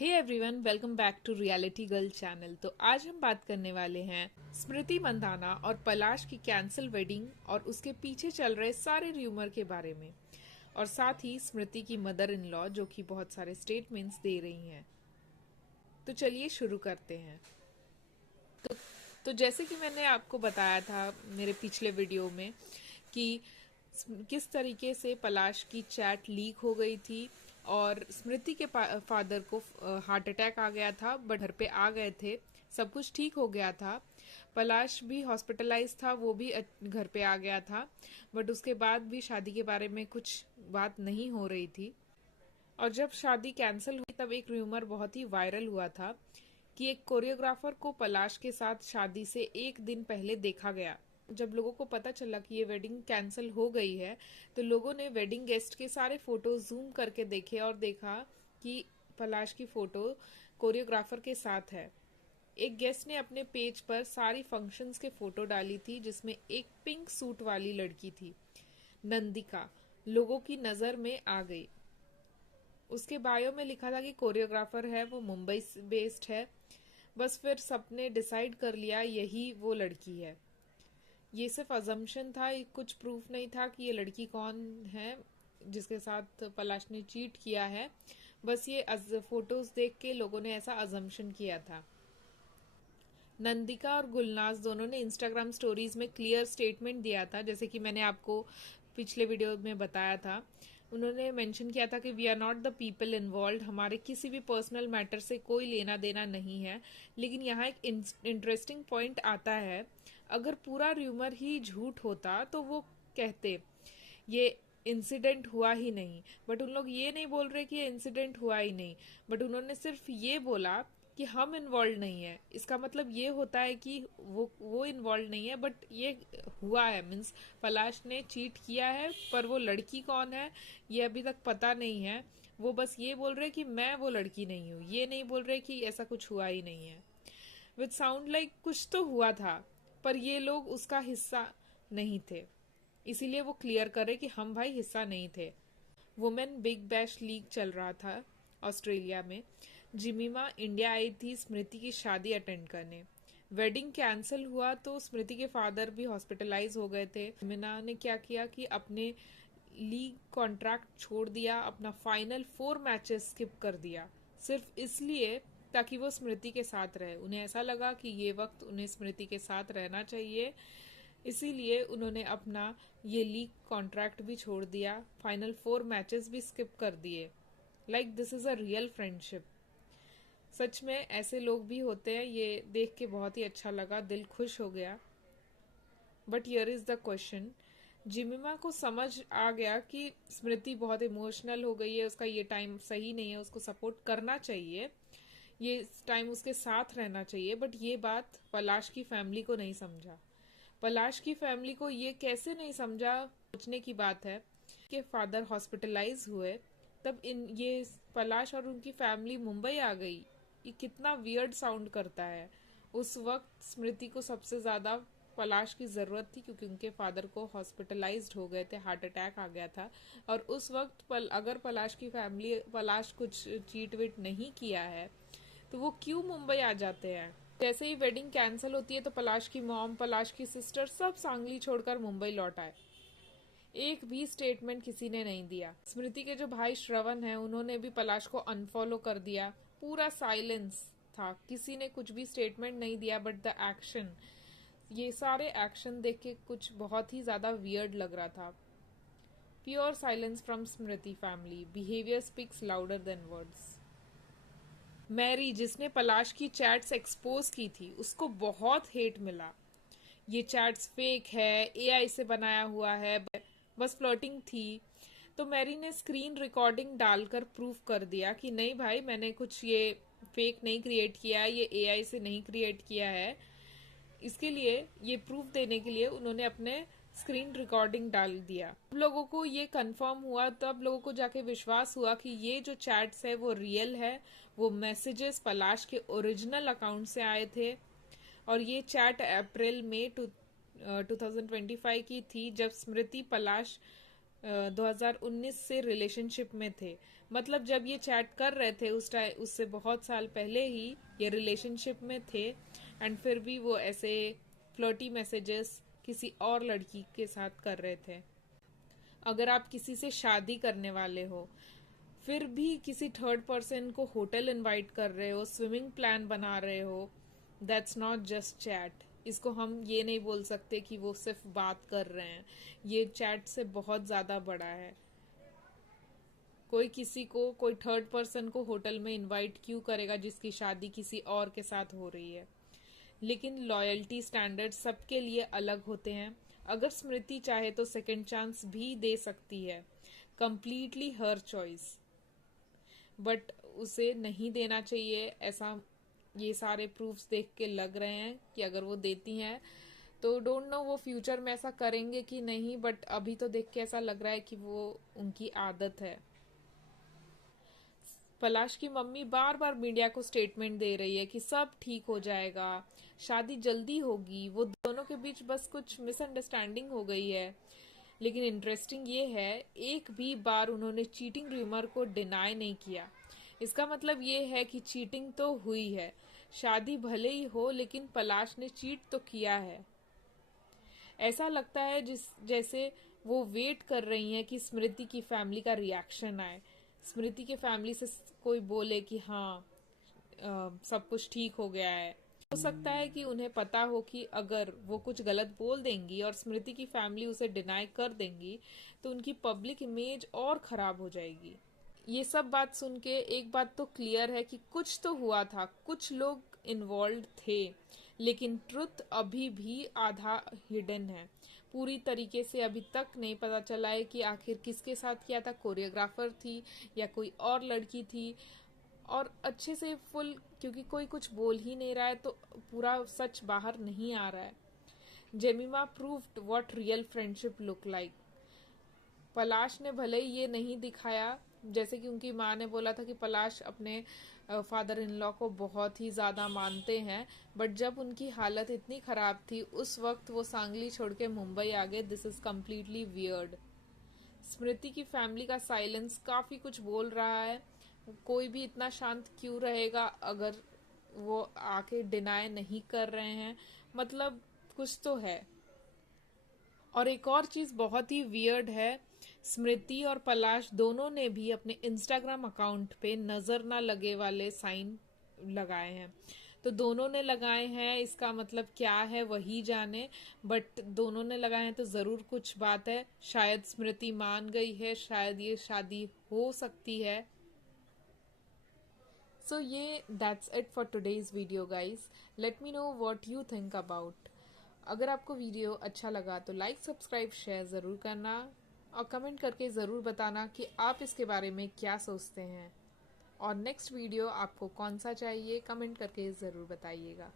Hey everyone, welcome back to reality girl channel. तो आज हम बात करने वाले हैं स्मृति मंदाना और पलाश की कैंसल वेडिंग और उसके पीछे चल रहे सारे र्यूमर के बारे में, और साथ ही स्मृति की मदर इन लॉ जो कि बहुत सारे स्टेटमेंट्स दे रही हैं। तो चलिए शुरू करते हैं। तो जैसे कि मैंने आपको बताया था मेरे पिछले वीडियो में कि किस तरीके से पलाश की चैट लीक हो गई थी और स्मृति के फादर को हार्ट अटैक आ गया था, बट घर पे आ गए थे, सब कुछ ठीक हो गया था। पलाश भी हॉस्पिटलाइज था, वो भी घर पे आ गया था, बट उसके बाद भी शादी के बारे में कुछ बात नहीं हो रही थी। और जब शादी कैंसिल हुई तब एक र्यूमर बहुत ही वायरल हुआ था कि एक कोरियोग्राफर को पलाश के साथ शादी से एक दिन पहले देखा गया। जब लोगों को पता चला कि ये वेडिंग कैंसिल हो गई है तो लोगों ने वेडिंग गेस्ट के सारे फोटो जूम करके देखे और देखा कि पलाश की फोटो कोरियोग्राफर के साथ है। एक गेस्ट ने अपने पेज पर सारी फंक्शंस के फोटो डाली थी जिसमें एक पिंक सूट वाली लड़की थी, नंदिका, लोगों की नजर में आ गई। उसके बायो में लिखा था कि कोरियोग्राफर है वो मुंबई बेस्ड है। बस फिर सबने डिसाइड कर लिया यही वो लड़की है। ये सिर्फ अजम्पशन था, कुछ प्रूफ नहीं था कि ये लड़की कौन है जिसके साथ पलाश ने चीट किया है। बस ये फोटोज देख के लोगों ने ऐसा अजम्पशन किया था। नंदिका और गुलनाज दोनों ने इंस्टाग्राम स्टोरीज में क्लियर स्टेटमेंट दिया था, जैसे कि मैंने आपको पिछले वीडियो में बताया था। उन्होंने मेंशन किया था कि we are not the people involve, हमारे किसी भी पर्सनल मैटर से कोई लेना देना नहीं है। लेकिन यहाँ एक इंटरेस्टिंग पॉइंट आता है, अगर पूरा र्यूमर ही झूठ होता तो वो कहते ये इंसिडेंट हुआ ही नहीं, बट उन लोग ये नहीं बोल रहे कि ये इंसिडेंट हुआ ही नहीं, बट उन्होंने सिर्फ ये बोला कि हम इन्वॉल्व नहीं है। इसका मतलब ये होता है कि वो इन्वॉल्व नहीं है, बट ये हुआ है, मीन्स पलाश ने चीट किया है, पर वो लड़की कौन है ये अभी तक पता नहीं है। वो बस ये बोल रहे कि मैं वो लड़की नहीं हूँ, ये नहीं बोल रहे कि ऐसा कुछ हुआ ही नहीं है। विद साउंड लाइक कुछ तो हुआ था, पर ये लोग उसका हिस्सा नहीं थे, इसीलिए वो क्लियर करे कि हम भाई हिस्सा नहीं थे। वुमेन बिग बैश लीग चल रहा था ऑस्ट्रेलिया में। जिमीमा इंडिया आई थी स्मृति की शादी अटेंड करने। वेडिंग कैंसिल हुआ तो स्मृति के फादर भी हॉस्पिटलाइज हो गए थे। जिमीमा ने क्या किया कि अपने लीग कॉन्ट्रैक्ट छोड़ दिया, अपना फाइनल 4 मैचेस स्किप कर दिया, सिर्फ इसलिए ताकि वो स्मृति के साथ रहे। उन्हें ऐसा लगा कि ये वक्त उन्हें स्मृति के साथ रहना चाहिए, इसीलिए उन्होंने अपना ये लीग कॉन्ट्रैक्ट भी छोड़ दिया, फाइनल 4 मैचेस भी स्किप कर दिए। Like this is a real friendship. सच में ऐसे लोग भी होते हैं, ये देख के बहुत ही अच्छा लगा, दिल खुश हो गया। But here is the question, Jemimah को समझ आ गया कि स्मृति बहुत इमोशनल हो गई है, उसका ये टाइम सही नहीं है, उसको सपोर्ट करना चाहिए, ये टाइम उसके साथ रहना चाहिए, बट ये बात पलाश की फैमिली को नहीं समझा। पलाश की फैमिली को ये कैसे नहीं समझा, सोचने की बात है कि फादर हॉस्पिटलाइज हुए तब ये पलाश और उनकी फैमिली मुंबई आ गई। ये कितना वियर्ड साउंड करता है। उस वक्त स्मृति को सबसे ज्यादा पलाश की जरूरत थी क्योंकि उनके फादर को हॉस्पिटलाइज्ड हो गए थे, हार्ट अटैक आ गया था। और उस वक्त अगर पलाश की फैमिली पलाश कुछ चीट विट नहीं किया है तो वो क्यों मुंबई आ जाते हैं। जैसे ही वेडिंग कैंसिल होती है तो पलाश की मॉम, पलाश की सिस्टर सब सांगली छोड़कर मुंबई लौट आए। एक भी स्टेटमेंट किसी ने नहीं दिया। स्मृति के जो भाई श्रवण है उन्होंने भी पलाश को अनफॉलो कर दिया, पूरा साइलेंस था, किसी ने कुछ भी स्टेटमेंट नहीं दिया। बट द एक्शन, ये सारे एक्शन देख के कुछ बहुत ही ज्यादा वियर्ड लग रहा था। Pure silence from Smriti family, behaviour speaks louder than words. Mary, जिसने पलाश की चैट्स एक्सपोज की थी, उसको बहुत हेट मिला। ये चैट्स फेक है, एआई से बनाया हुआ है, बस फ्लर्टिंग थी। तो मैरी ने स्क्रीन रिकॉर्डिंग डालकर प्रूफ कर दिया कि नहीं भाई, मैंने कुछ ये फेक नहीं क्रिएट किया है, ये एआई से नहीं क्रिएट किया है। इसके लिए ये प्रूफ देने के लिए उन्होंने अपने स्क्रीन रिकॉर्डिंग डाल दिया। अब लोगों को ये कंफर्म हुआ, तब लोगों को जाके विश्वास हुआ कि ये जो चैट्स है वो रियल है, वो मैसेजेस पलाश के ओरिजिनल अकाउंट से आए थे। और ये चैट अप्रैल में 2025 की थी, जब स्मृति पलाश 2019 से रिलेशनशिप में थे। मतलब जब ये चैट कर रहे थे उस टाइम, उससे बहुत साल पहले ही ये रिलेशनशिप में थे, एंड फिर भी वो ऐसे फ्लर्टी मैसेजेस किसी और लड़की के साथ कर रहे थे। अगर आप किसी से शादी करने वाले हो, फिर भी किसी थर्ड पर्सन को होटल इनवाइट कर रहे हो, स्विमिंग प्लान बना रहे हो, दैट्स नॉट जस्ट चैट। इसको हम ये नहीं बोल सकते कि वो सिर्फ बात कर रहे हैं, ये चैट से बहुत ज़्यादा बड़ा है। कोई किसी को, कोई थर्ड पर्सन को होटल में इनवाइट क्यों करेगा जिसकी शादी किसी और के साथ हो रही है? लेकिन लॉयल्टी स्टैंडर्ड सबके लिए अलग होते हैं। अगर स्मृति चाहे तो सेकंड चांस भी दे सकती है, कंप्लीटली हर चॉइस, बट उसे नहीं देना चाहिए, ऐसा ये सारे प्रूफ्स देख के लग रहे हैं कि अगर वो देती हैं तो डोंट नो वो फ्यूचर में ऐसा करेंगे कि नहीं, बट अभी तो देख के ऐसा लग रहा है कि वो उनकी आदत है। पलाश की मम्मी बार बार मीडिया को स्टेटमेंट दे रही है कि सब ठीक हो जाएगा, शादी जल्दी होगी, वो दोनों के बीच बस कुछ मिसअंडरस्टैंडिंग हो गई है। लेकिन इंटरेस्टिंग ये है, एक भी बार उन्होंने चीटिंग रूमर को डिनाई नहीं किया। इसका मतलब ये है कि चीटिंग तो हुई है, शादी भले ही हो लेकिन पलाश ने चीट तो किया है। ऐसा लगता है जैसे वो वेट कर रही हैं कि स्मृति की फैमिली का रिएक्शन आए, स्मृति के फैमिली से कोई बोले कि हाँ सब कुछ ठीक हो गया है। हो सकता है कि उन्हें पता हो कि अगर वो कुछ गलत बोल देंगी और स्मृति की फैमिली उसे डिनाई कर देंगी तो उनकी पब्लिक इमेज और खराब हो जाएगी। ये सब बात सुन के एक बात तो क्लियर है कि कुछ तो हुआ था, कुछ लोग इन्वॉल्व थे, लेकिन ट्रुथ अभी भी आधा हिडन है। पूरी तरीके से अभी तक नहीं पता चला है कि आखिर किसके साथ किया था, कोरियोग्राफर थी या कोई और लड़की थी। और अच्छे से फुल, क्योंकि कोई कुछ बोल ही नहीं रहा है तो पूरा सच बाहर नहीं आ रहा है। Jemimah proved what real friendship look like. Palash ने भले ही ये नहीं दिखाया, जैसे कि उनकी माँ ने बोला था कि पलाश अपने फादर इन लॉ को बहुत ही ज़्यादा मानते हैं, बट जब उनकी हालत इतनी ख़राब थी उस वक्त वो सांगली छोड़ के मुंबई आ गए। This is completely weird. Smriti की फैमिली का साइलेंस काफ़ी कुछ बोल रहा है। कोई भी इतना शांत क्यों रहेगा अगर वो आके डिनाई नहीं कर रहे हैं, मतलब कुछ तो है। और एक और चीज़ बहुत ही वियर्ड है, स्मृति और पलाश दोनों ने भी अपने इंस्टाग्राम अकाउंट पे नज़र ना लगे वाले साइन लगाए हैं। तो दोनों ने लगाए हैं, इसका मतलब क्या है वही जाने, बट दोनों ने लगाए हैं तो ज़रूर कुछ बात है। शायद स्मृति मान गई है, शायद ये शादी हो सकती है। सो ये that's it for today's video guys. Let me know what you think about. अगर आपको वीडियो अच्छा लगा तो लाइक, सब्सक्राइब, शेयर ज़रूर करना और कमेंट करके ज़रूर बताना कि आप इसके बारे में क्या सोचते हैं और नेक्स्ट वीडियो आपको कौन सा चाहिए, कमेंट करके ज़रूर बताइएगा।